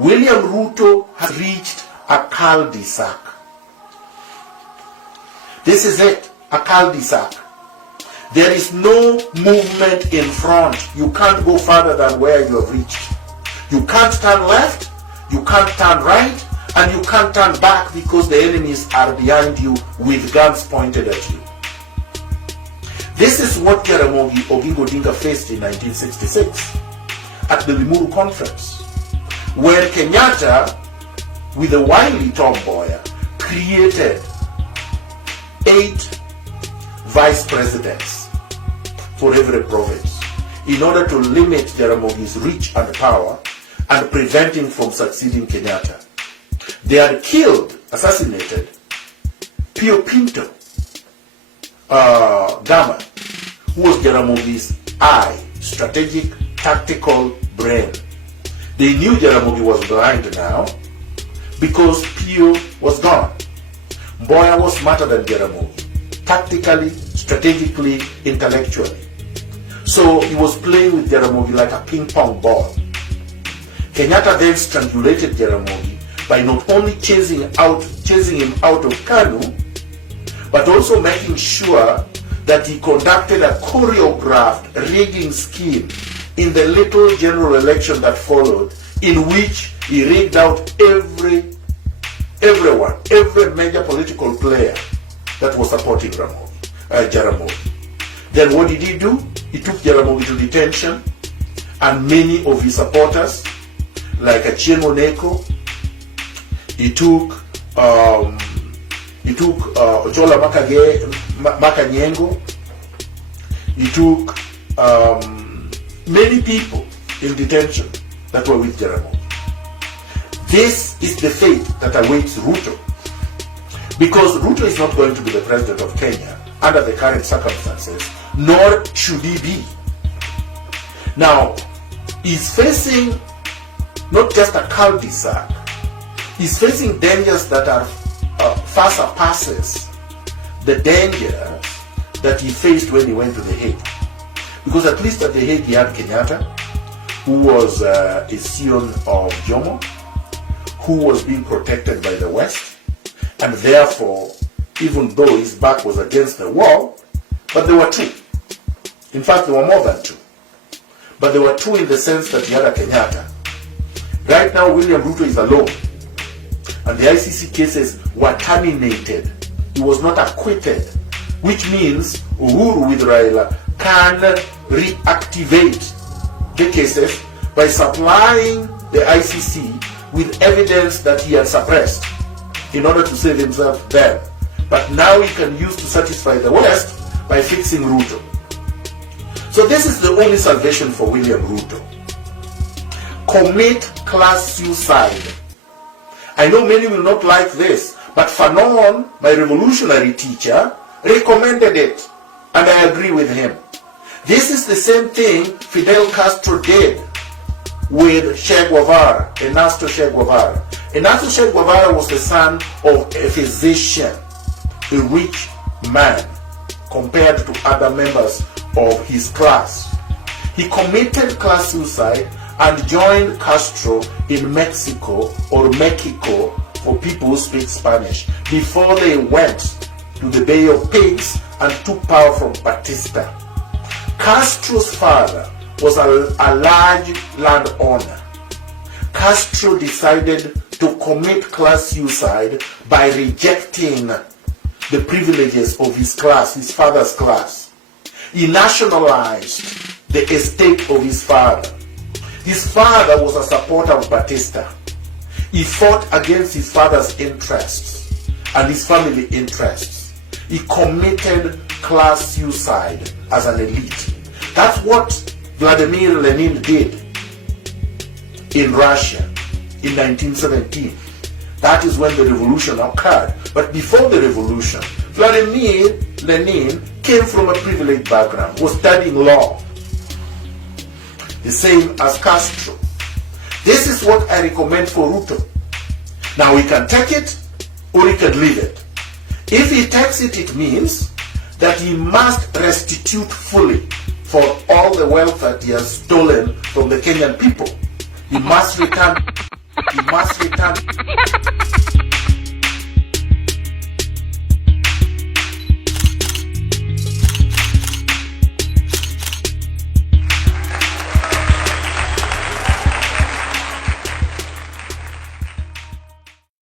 William Ruto has reached a cul-de-sac. This is it, a cul-de-sac. There is no movement in front. You can't go further than where you have reached. You can't turn left, you can't turn right, and you can't turn back because the enemies are behind you with guns pointed at you. This is what Jaramogi Oginga Odinga faced in 1966 at the Limuru Conference, where Kenyatta, with a wily tomboy, created 8 vice presidents for every province in order to limit Jaramogi's reach and power and prevent him from succeeding Kenyatta. They had killed, assassinated, Pio Pinto Gama, who was Jaramogi's eye, strategic, tactical brain. They knew Jaramogi was blind now because Pio was gone. Mboya was smarter than Jaramogi, tactically, strategically, intellectually. So he was playing with Jaramogi like a ping pong ball. Kenyatta then strangulated Jaramogi by not only chasing him out of Kanu, but also making sure that he conducted a choreographed rigging scheme in the little general election that followed, in which he rigged out every major political player that was supporting Jaramogi. Then what did he do? He took Jaramogi to detention, and many of his supporters, like Achieng' Oneko, he took Ochola Makanyengo, he took many people in detention that were with Jaramogi. This is the fate that awaits Ruto, because Ruto is not going to be the president of Kenya under the current circumstances, nor should he be. Now, he's facing not just a cul-de-sac, he's facing dangers that are far surpasses the danger that he faced when he went to The Hague. Because at least at The Hague he had Kenyatta, who was a scion of Jomo, who was being protected by the West, and therefore, even though his back was against the wall, but there were 2. In fact, there were more than 2. But there were 2 in the sense that he had a Kenyatta. Right now, William Ruto is alone, and the ICC cases were terminated. He was not acquitted, which means Uhuru with Raila can reactivate the cases by supplying the ICC with evidence that he had suppressed in order to save himself then. But now he can use to satisfy the West by fixing Ruto. So this is the only salvation for William Ruto. Commit class suicide. I know many will not like this, but Fanon, my revolutionary teacher, recommended it, and I agree with him. This is the same thing Fidel Castro did with Che Guevara, Ernesto Che Guevara. Ernesto Che Guevara was the son of a physician, a rich man, compared to other members of his class. He committed class suicide and joined Castro in Mexico, or Mexico for people who speak Spanish, before they went to the Bay of Pigs and took power from Batista. Castro's father was a large landowner. Castro decided to commit class suicide by rejecting the privileges of his class, his father's class. He nationalized the estate of his father. His father was a supporter of Batista. He fought against his father's interests and his family interests. He committed class suicide as an elite. That's what Vladimir Lenin did in Russia in 1917. That is when the revolution occurred. But before the revolution, Vladimir Lenin came from a privileged background, was studying law. The same as Castro. This is what I recommend for Ruto. Now he can take it or he can leave it. If he takes it, it means that he must restitute fully for all the wealth that he has stolen from the Kenyan people. He must return He must return.